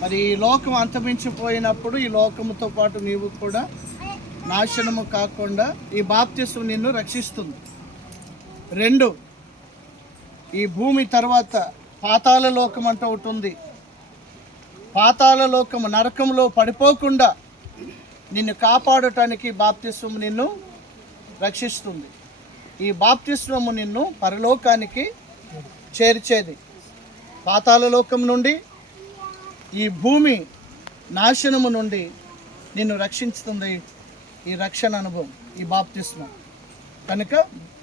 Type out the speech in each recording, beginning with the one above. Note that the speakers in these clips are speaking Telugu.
మరి ఈ లోకం అంతమించిపోయినప్పుడు ఈ లోకముతో పాటు నీవు కూడా నాశనము కాకుండా ఈ బాప్తిసం నిన్ను రక్షిస్తుంది. రెండు ఈ భూమి తర్వాత పాతాల లోకం అంటూ ఒకటి ఉంది. పాతాళ లోకము నరకంలో పడిపోకుండా నిన్ను కాపాడటానికి బాప్తిస్వము నిన్ను రక్షిస్తుంది. ఈ బాప్తిస్వము నిన్ను పరలోకానికి చేర్చేది. పాతాళ లోకం నుండి ఈ భూమి నాశనము నుండి నిన్ను రక్షించుతుంది ఈ రక్షణ అనుభవం ఈ బాప్తిస్మం. కనుక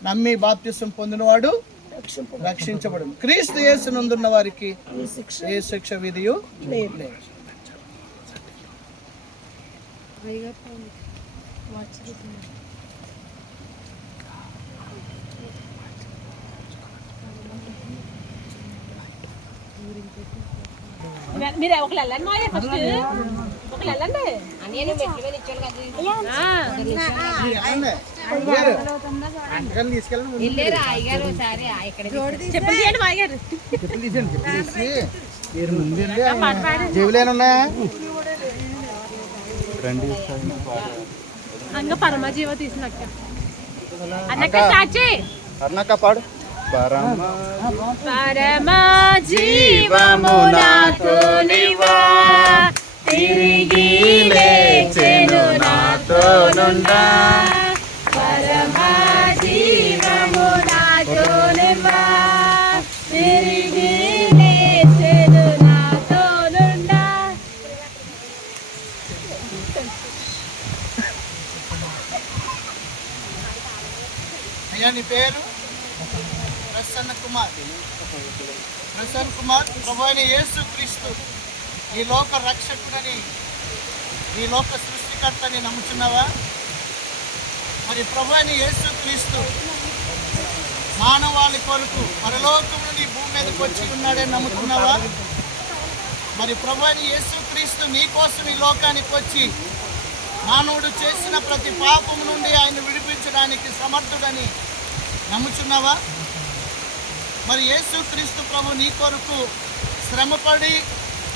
నమ్మి బాప్తిస్వం పొందినవాడు రక్షించబడు క్రీస్తు యేసునందున్న వారికి ఏ శిక్ష విధియు లేదు. మీరు ఒకళ్ళు వెళ్ళండి మా ఫస్ట్. ఒకళ్ళు వెళ్ళండి ఆ. చెప్పులు తీయండి మా గారు జేబులేనున్నా అంగ పరమజీవ తీసినక్క అన్నక్క పాడు. పరమ పరమజీవము నాకు తిరిగి లేచెను నాతోనుండా పరమజీవము నాకు నీవా తిరిగి లేచెను నాతో నుండా అయ్యా నీ పేరు? ప్రసన్న కుమార్. ప్రసన్న కుమార్ ప్రభు అయిన యేసు క్రీస్తు ఈ లోక రక్షకుడని ఈ లోక సృష్టికర్తని నమ్ముచున్నావా? మరి ప్రభు అయిన యేసు క్రీస్తు మానవాళి కొరకు పరలోకం నుండి భూమి మీదకి వచ్చి ఉన్నాడని నమ్ముతున్నావా మరి ప్రభు అని యేసు క్రీస్తు నీకోసం ఈ లోకానికి వచ్చి మానవుడు చేసిన ప్రతి పాపం నుండి ఆయన విడిపించడానికి సమర్థుడని నమ్ముచున్నావా? మరి యేసుక్రీస్తు ప్రభు నీ కొరకు శ్రమపడి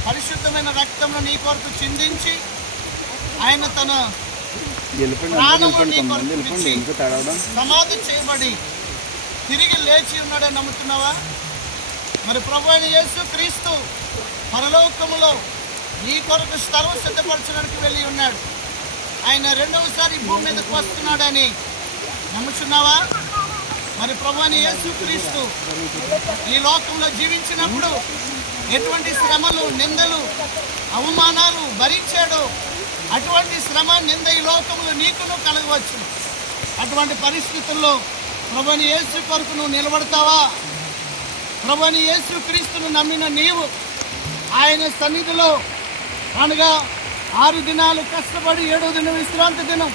పరిశుద్ధమైన రక్తమును నీ కొరకు చిందించి ఆయన తన సమాధి చేయబడి తిరిగి లేచి ఉన్నాడని నమ్ముతున్నావా? మరి ప్రభు అయిన యేసు క్రీస్తు పరలోకములో నీ కొరకు స్థలం సిద్ధపరచడానికి వెళ్ళి ఉన్నాడు. ఆయన రెండవసారి భూమి మీదకు వస్తున్నాడని నమ్ముచున్నావా? మరి ప్రభాని యేసుక్రీస్తు యేసు క్రీస్తు ఈ లోకంలో జీవించినప్పుడు ఎటువంటి శ్రమలు నిందలు అవమానాలు భరించాడు అటువంటి శ్రమ నింద ఈ లోకంలో నీకును కలగవచ్చు. అటువంటి పరిస్థితుల్లో ప్రభుని యేసు కొరకు నువ్వు నిలబడతావా? ప్రభుని యేసు క్రీస్తును నమ్మిన నీవు ఆయన సన్నిధిలో అనగా ఆరు దినాలు కష్టపడి ఏడో దినం విశ్రాంతి దినం.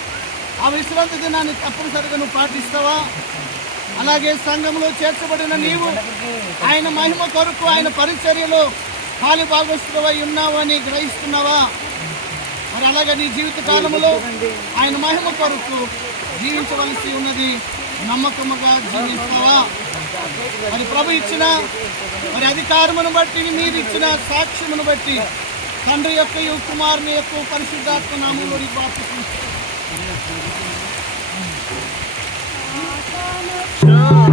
ఆ విశ్రాంతి దినాన్ని తప్పనిసరిగా నువ్వు పాటిస్తావా? అలాగే సంఘంలో చేర్చబడిన నీవు ఆయన మహిమ కొరకు ఆయన పరిచర్యలో పాలి భాగస్తులవై ఉన్నావని గ్రహిస్తున్నావా? మరి అలాగే నీ జీవిత కాలంలో ఆయన మహిమ కొరకు జీవించవలసి ఉన్నది నమ్మకముగా జీవిస్తావా? మరి ప్రభు ఇచ్చిన మరి అధికారమును బట్టి మీరు ఇచ్చిన సాక్ష్యమును బట్టి తండ్రి యొక్క కుమారుని యొక్క పరిశుద్ధాత్మ నామంలో బాప్తి No.